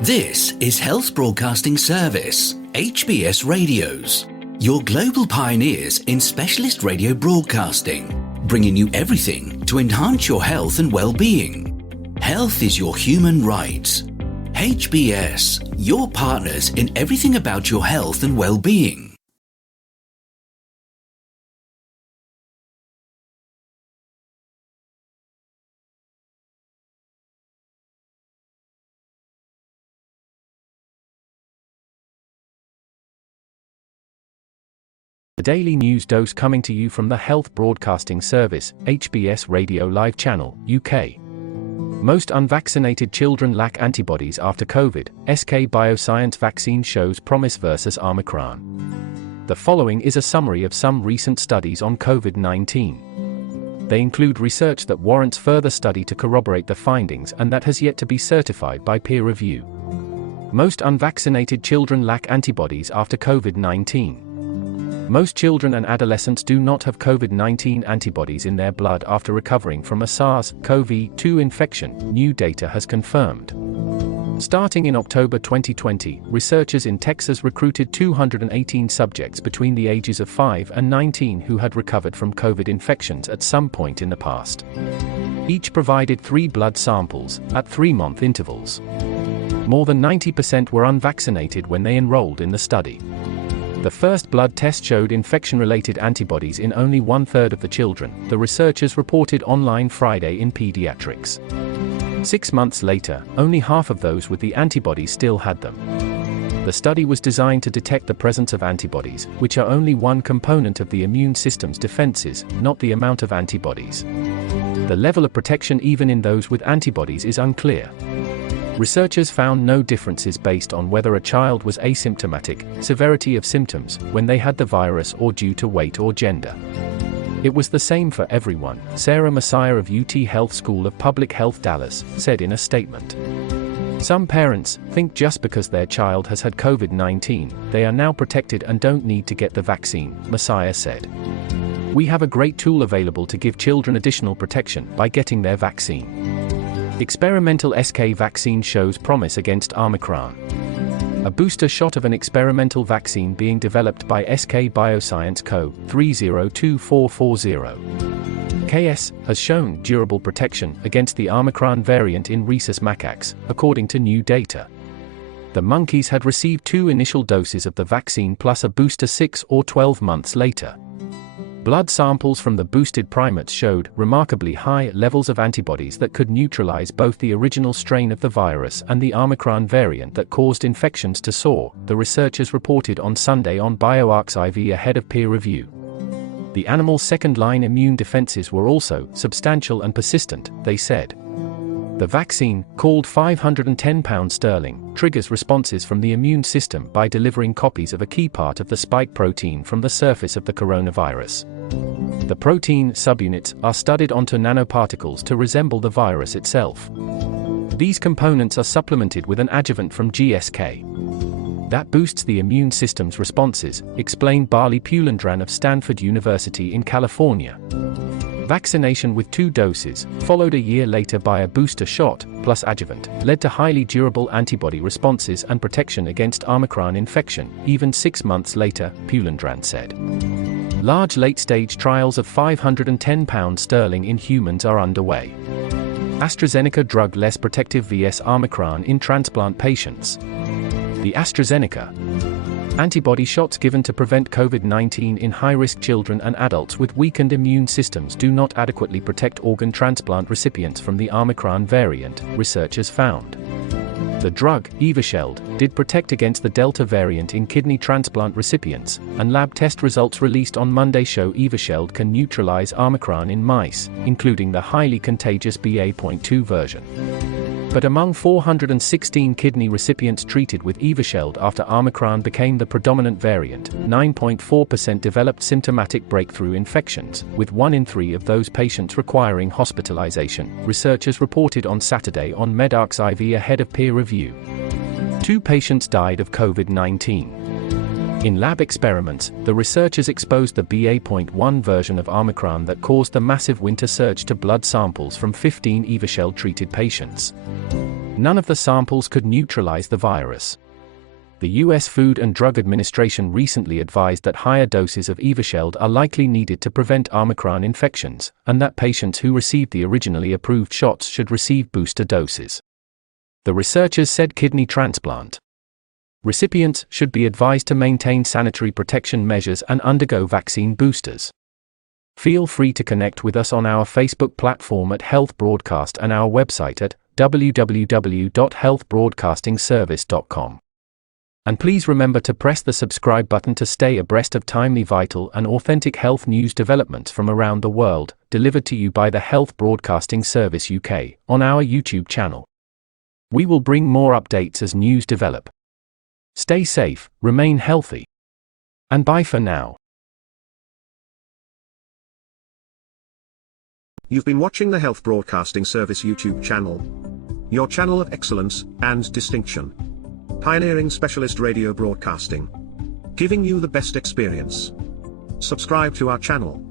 This is Health Broadcasting Service HBS Radios, your global pioneers in specialist radio broadcasting, bringing you everything to enhance your health and well-being. Health is your human right. HBS, your partners in everything about your health and well-being. The daily news dose coming to you from the Health Broadcasting Service HBS Radio Live Channel, UK. Most unvaccinated children lack antibodies after COVID. SK Bioscience vaccine shows promise versus Omicron. The following is a summary of some recent studies on COVID-19. They include research that warrants further study to corroborate the findings and that has yet to be certified by peer review. Most unvaccinated children lack antibodies after COVID-19. Most children and adolescents do not have COVID-19 antibodies in their blood after recovering from a SARS-CoV-2 infection, new data has confirmed. Starting in October 2020, researchers in Texas recruited 218 subjects between the ages of 5 and 19 who had recovered from COVID infections at some point in the past. Each provided 3 blood samples, at 3-month intervals. More than 90% were unvaccinated when they enrolled in the study. The first blood test showed infection-related antibodies in only 1/3 of the children, the researchers reported online Friday in Pediatrics. 6 months later, only half of those with the antibodies still had them. The study was designed to detect the presence of antibodies, which are only one component of the immune system's defenses, not the amount of antibodies. The level of protection even in those with antibodies is unclear. Researchers found no differences based on whether a child was asymptomatic, severity of symptoms, when they had the virus or due to weight or gender. It was the same for everyone, Sarah Messiah of UT Health School of Public Health Dallas said in a statement. Some parents think just because their child has had COVID-19, they are now protected and don't need to get the vaccine, Messiah said. We have a great tool available to give children additional protection by getting their vaccine. Experimental SK vaccine shows promise against Omicron. A booster shot of an experimental vaccine being developed by SK Bioscience Co. 302440. KS has shown durable protection against the Omicron variant in rhesus macaques, according to new data. The monkeys had received 2 initial doses of the vaccine plus a booster 6 or 12 months later. Blood samples from the boosted primates showed remarkably high levels of antibodies that could neutralize both the original strain of the virus and the Omicron variant that caused infections to soar, the researchers reported on Sunday on Bioarchive ahead of peer review. The animal's second-line immune defenses were also substantial and persistent, they said. The vaccine, called £510, triggers responses from the immune system by delivering copies of a key part of the spike protein from the surface of the coronavirus. The protein subunits are studied onto nanoparticles to resemble the virus itself. These components are supplemented with an adjuvant from GSK. That boosts the immune system's responses, explained Barley Pulandran of Stanford University in California. Vaccination with 2 doses, followed a year later by a booster shot, plus adjuvant, led to highly durable antibody responses and protection against Omicron infection, even 6 months later, Pulandran said. Large late-stage trials of £510 in humans are underway. AstraZeneca drug less protective vs Omicron in transplant patients. The AstraZeneca antibody shots given to prevent COVID-19 in high-risk children and adults with weakened immune systems do not adequately protect organ transplant recipients from the Omicron variant, researchers found. The drug, Evusheld, did protect against the Delta variant in kidney transplant recipients, and lab test results released on Monday show Evusheld can neutralize Omicron in mice, including the highly contagious BA.2 version. But among 416 kidney recipients treated with Evusheld after Omicron became the predominant variant, 9.4% developed symptomatic breakthrough infections, with 1 in 3 of those patients requiring hospitalization, researchers reported on Saturday on medRxiv ahead of peer review. 2 patients died of COVID-19. In lab experiments, the researchers exposed the BA.1 version of Omicron that caused the massive winter surge to blood samples from 15 Evusheld-treated patients. none of the samples could neutralize the virus. The U.S. Food and Drug Administration recently advised that higher doses of Evusheld are likely needed to prevent Omicron infections, and that patients who received the originally approved shots should receive booster doses. The researchers said kidney transplant recipients should be advised to maintain sanitary protection measures and undergo vaccine boosters. Feel free to connect with us on our Facebook platform at Health Broadcast and our website at www.healthbroadcastingservice.com. And please remember to press the subscribe button to stay abreast of timely, vital, and authentic health news developments from around the world, delivered to you by the Health Broadcasting Service UK, on our YouTube channel. We will bring more updates as news develop. Stay safe, remain healthy. And bye for now. You've been watching the Health Broadcasting Service YouTube channel. Your channel of excellence and distinction. Pioneering specialist radio broadcasting. Giving you the best experience. Subscribe to our channel.